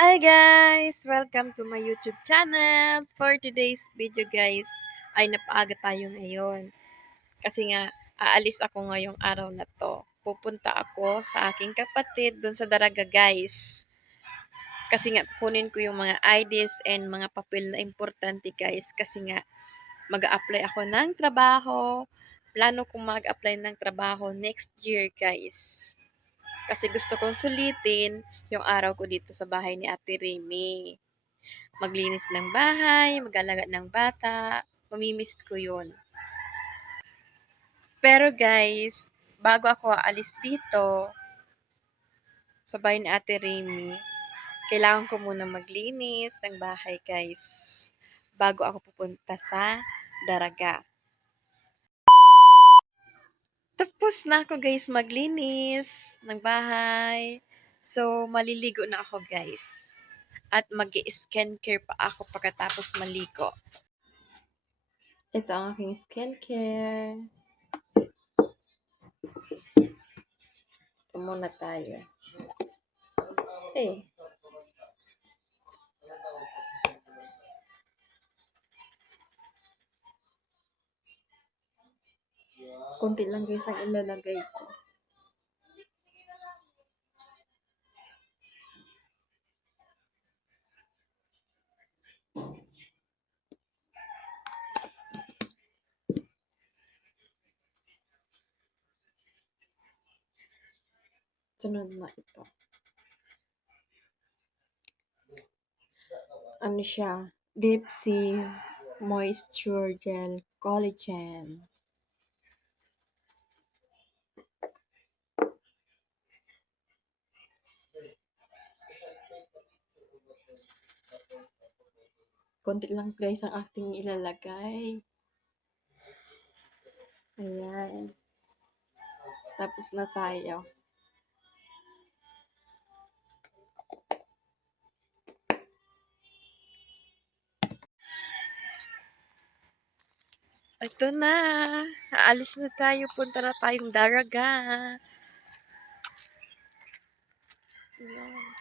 Hi guys! Welcome to my YouTube channel. For today's video guys, ay napaaga tayo ngayon. Kasi nga, aalis ako ngayong araw na to. Pupunta ako sa aking kapatid dun sa Daraga guys. Kasi nga, kunin ko yung mga IDs and mga papel na importante guys. Kasi nga, mag-a-apply ako ng trabaho. Plano kong mag-apply ng trabaho next year guys. Kasi gusto kong sulitin yung araw ko dito sa bahay ni Ate Remy. Maglinis ng bahay, mag-alaga ng bata, mamimiss ko yun. Pero guys, bago ako aalis dito sa bahay ni Ate Remy, kailangan ko muna maglinis ng bahay guys, bago ako pupunta sa Daraga. Tapos na ako guys maglinis ng bahay. So, maliligo na ako guys. At mag-skincare pa ako pagkatapos maligo. Ito ang aking skincare. Ito muna tayo. Eh. Konti lang guys ang ilalagay ko. Sunod na ito. Ano siya? Deep Sea Moisture Gel Collagen. Konti lang guys ang ating ilalagay. Ayan. Tapos na tayo. Ito na. Aalis na tayo. Punta na tayong Daraga. Ayan.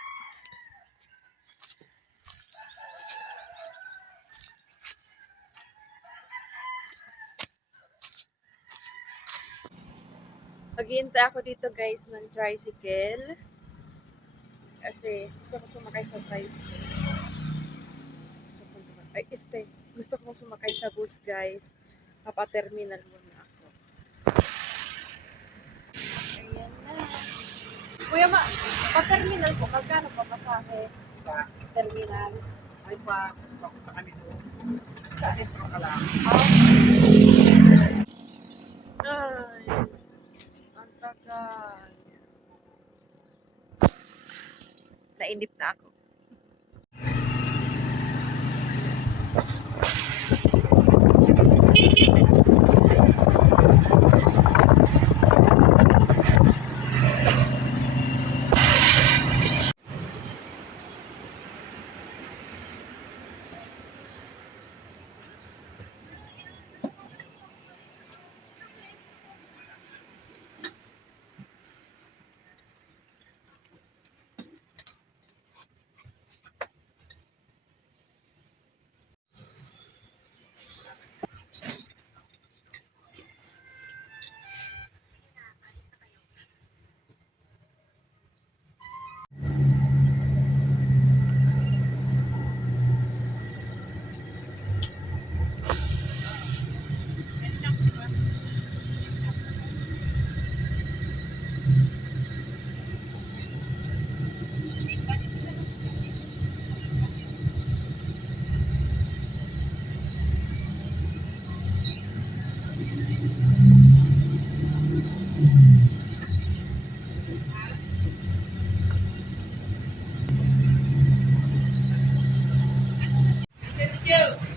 Maghihintay ako dito guys ng tricycle. Kasi gusto ko sumakay sa tricycle. Gusto ko sumakay sa bus guys. Papaterminal muna ako. Ayan na. Kuya pa-terminal po. Magkano pa pasahe? Sa terminal. Ay papunta kami doon. Sa sentro ka lang. Nice. Ang tagal. Nainip na ako.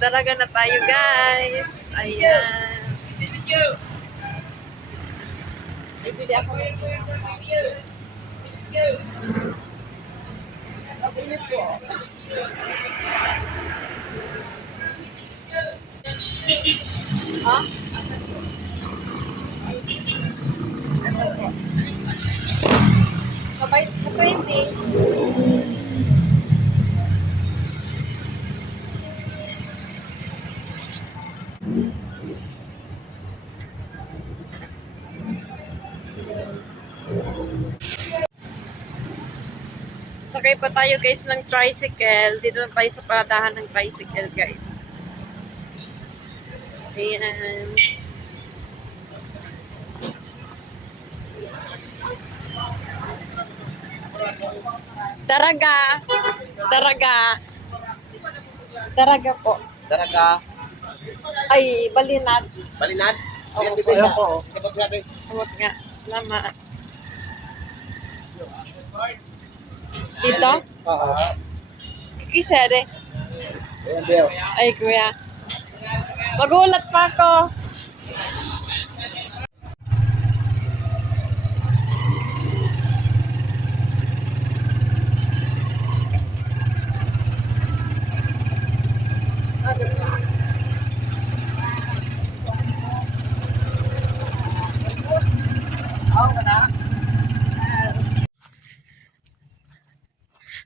Daraga na tayo guys. Ayan. Ibili ako ng Pabili po. Ha? Ito po. Kabay 20. Sakay pa tayo guys ng tricycle. Dito na tayo sa paradahan ng tricycle guys. Ayan. Daraga. Daraga. Daraga po. Daraga. Ay, balinad. Balinad. Ayan, Ayan, bibila. po. Kapag natin. Amot nga. Lama. Dito? Oo. Isa de. Ayan, Bill. Ay, kuya. Magulat pa ako.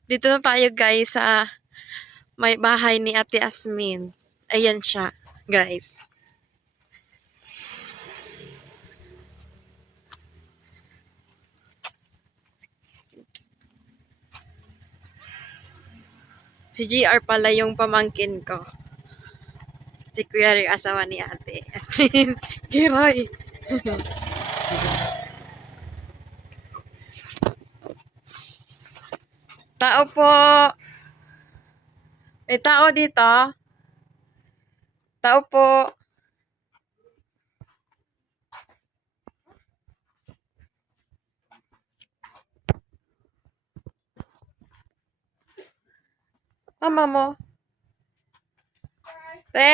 Dito na tayo guys sa may bahay ni Ate Asmin. Ayan siya, guys. Si GR pala yung pamangkin ko. Si Kuya rin asawa ni Ate Asmin. Giroy. Tao po. May tao dito. Tao po. Mama mo. Te.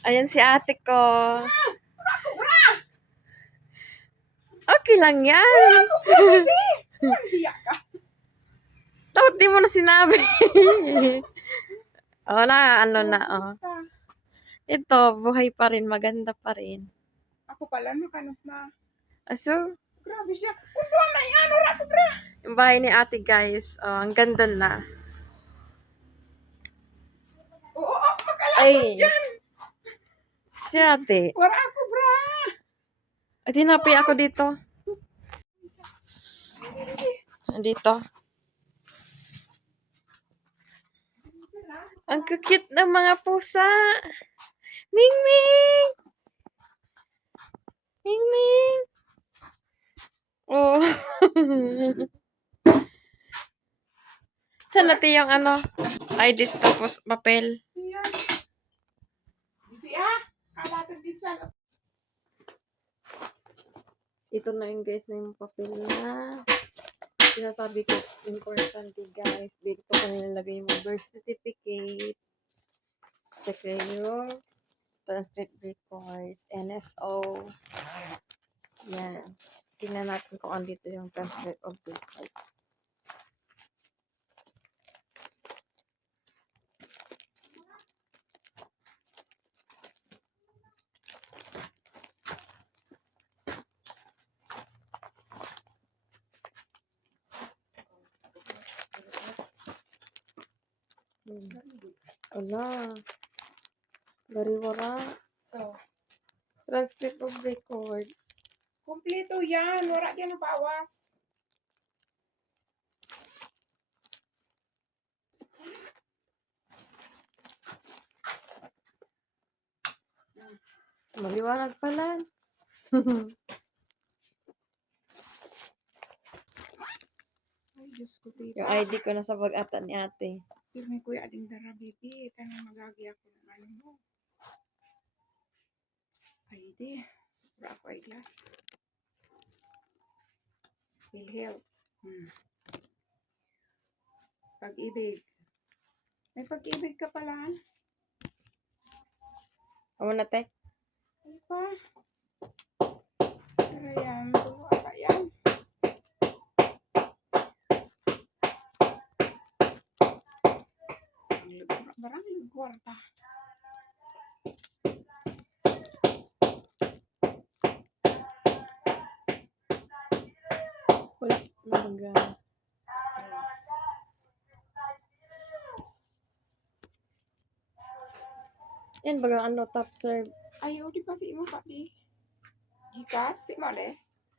Ayan si ate ko. Okay lang yan. Dapat di mo na sinabi. Wala, ano na, oh. Ito, buhay pa rin, maganda pa rin. Ako pala, makanos na. Aso, Grabe siya. Kunduan na yan, wala ko bra. yung bahay ni ate guys, oh, ang ganda na. Oo, makala Ay, dyan. si ate. Wala ako bra. Ay, tinapay ako dito. Dito. Ang cute ng mga pusa. Ming Ming! Ming Ming! Oh. Saan natin yung ano? IDs tapos papel. Yan. Hindi ah. Kala din sa. Ito na yung guys na yung papel na sinasabi ko importante guys. Dito ko nilalagay yung mga birth certificate. Tsaka yung transcript records, NSO. Yan. Tingnan natin kung andito yung transcript of record. Ala. Bariwara. So, Transcript of record. kompleto yan. Wala yan ang bawas. Maliwanag pala. Ay, Diyos ko, tita. Yung ID ko nasa bag-ata ni ate. Pirmi ko yung ading dara, baby. Tanong magagi ako ng ano mo. Ay, di. Wala ako ay glass. PhilHealth. Pag-ibig. May pag-ibig ka pala. Amo na te. Ano pa? Pero yan. Ito ata yan. Barang ligwarta. Wala. Nalaga. Yan baga ano top serve. Ayaw, di pa si imo pa di. Gikas, si mo de.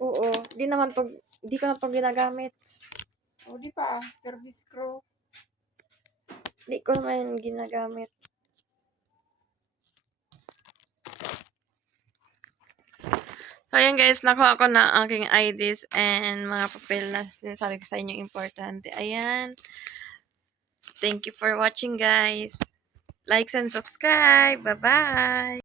Oo, di ko na 'to ginagamit. O, di ba? Service crew. Di ko naman ginagamit. So, ayan guys, nakuha ko na ang aking IDs and mga papel na sinasabi ko sa inyo importante. Ayan. Thank you for watching guys. Likes and subscribe. Bye-bye!